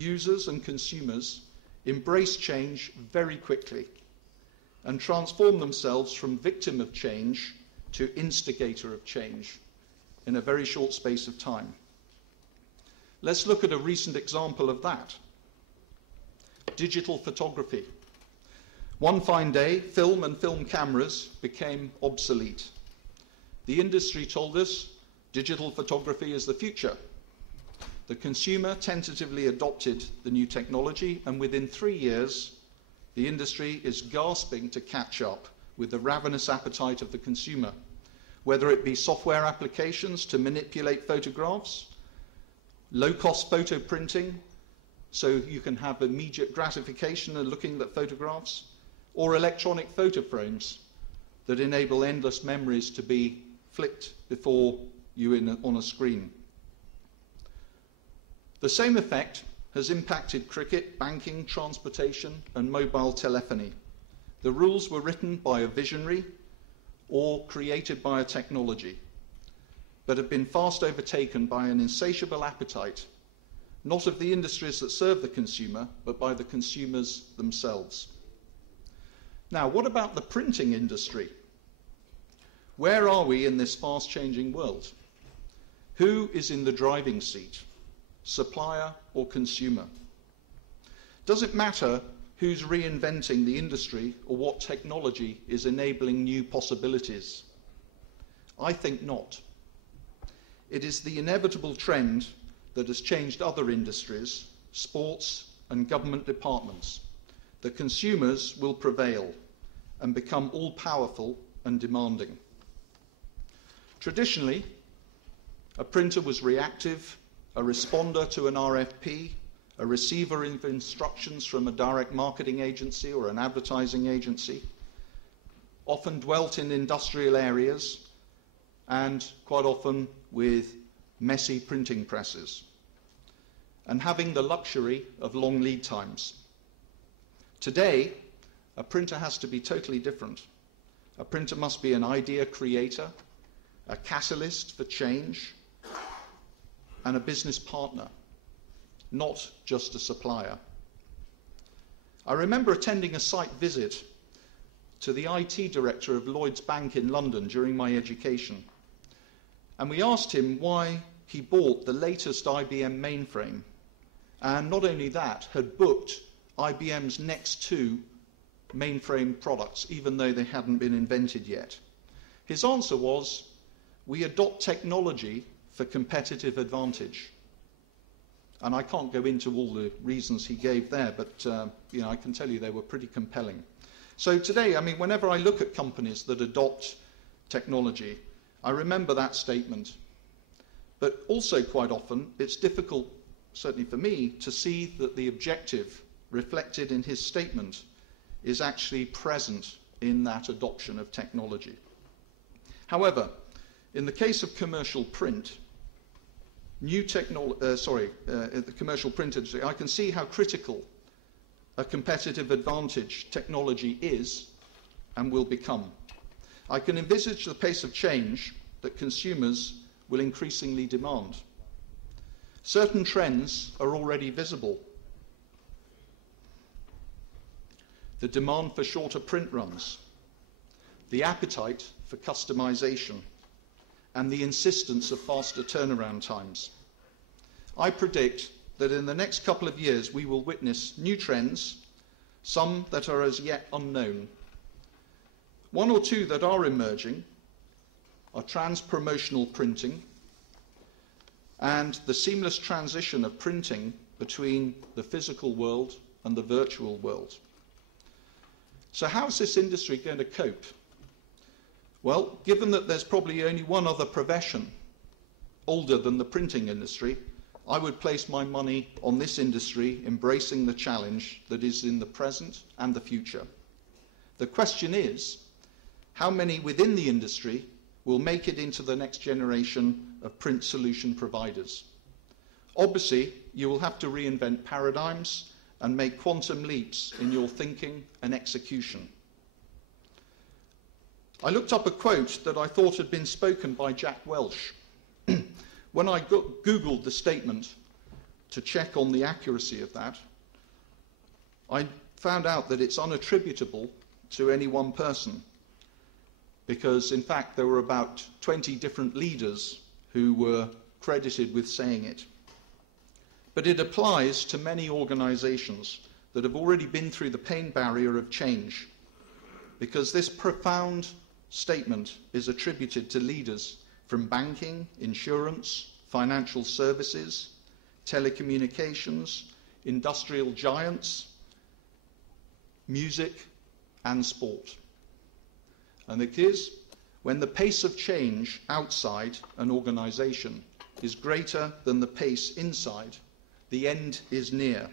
Users and consumers embrace change very quickly and transform themselves from victim of change to instigator of change in a very short space of time. Let's look at a recent example of that. Digital photography. One fine day, film and film cameras became obsolete. The industry told us digital photography is the future. The consumer tentatively adopted the new technology, and within 3 years, the industry is gasping to catch up with the ravenous appetite of the consumer, whether it be software applications to manipulate photographs, low-cost photo printing, so you can have immediate gratification in looking at photographs, or electronic photo frames that enable endless memories to be flicked before you on a screen. The same effect has impacted cricket, banking, transportation, and mobile telephony. The rules were written by a visionary or created by a technology, but have been fast overtaken by an insatiable appetite, not of the industries that serve the consumer, but by the consumers themselves. Now, what about the printing industry? Where are we in this fast-changing world? Who is in the driving seat? Supplier or consumer? Does it matter who's reinventing the industry or what technology is enabling new possibilities? I think not. It is the inevitable trend that has changed other industries, sports and government departments. The consumers will prevail and become all-powerful and demanding. Traditionally, a printer was reactive, a responder to an RFP, a receiver of instructions from a direct marketing agency or an advertising agency, often dwelt in industrial areas and quite often with messy printing presses, and having the luxury of long lead times. Today, a printer has to be totally different. A printer must be an idea creator, a catalyst for change, and a business partner, not just a supplier. I remember attending a site visit to the IT director of Lloyds Bank in London during my education, and we asked him why he bought the latest IBM mainframe, and not only that, had booked IBM's next 2 mainframe products, even though they hadn't been invented yet. His answer was, "We adopt technology for competitive advantage." And I can't go into all the reasons he gave there, but I can tell you they were pretty compelling. So today, whenever I look at companies that adopt technology, I remember that statement. But also quite often, it's difficult, certainly for me, to see that the objective reflected in his statement is actually present in that adoption of technology. However, in the case of commercial print, the commercial print industry, I can see how critical a competitive advantage technology is and will become. I can envisage the pace of change that consumers will increasingly demand. Certain trends are already visible. The demand for shorter print runs, the appetite for customization, and the insistence of faster turnaround times. I predict that in the next couple of years we will witness new trends, some that are as yet unknown. One or two that are emerging are trans-promotional printing and the seamless transition of printing between the physical world and the virtual world. So how is this industry going to cope? Well, given that there's probably only one other profession older than the printing industry, I would place my money on this industry embracing the challenge that is in the present and the future. The question is, how many within the industry will make it into the next generation of print solution providers? Obviously, you will have to reinvent paradigms and make quantum leaps in your thinking and execution. I looked up a quote that I thought had been spoken by Jack Welch. When I Googled the statement, to check on the accuracy of that, I found out that it's unattributable to any one person, because in fact there were about 20 different leaders who were credited with saying it. But it applies to many organizations that have already been through the pain barrier of change, because this profound statement is attributed to leaders from banking, insurance, financial services, telecommunications, industrial giants, music, and sport. And it is when the pace of change outside an organization is greater than the pace inside, the end is near.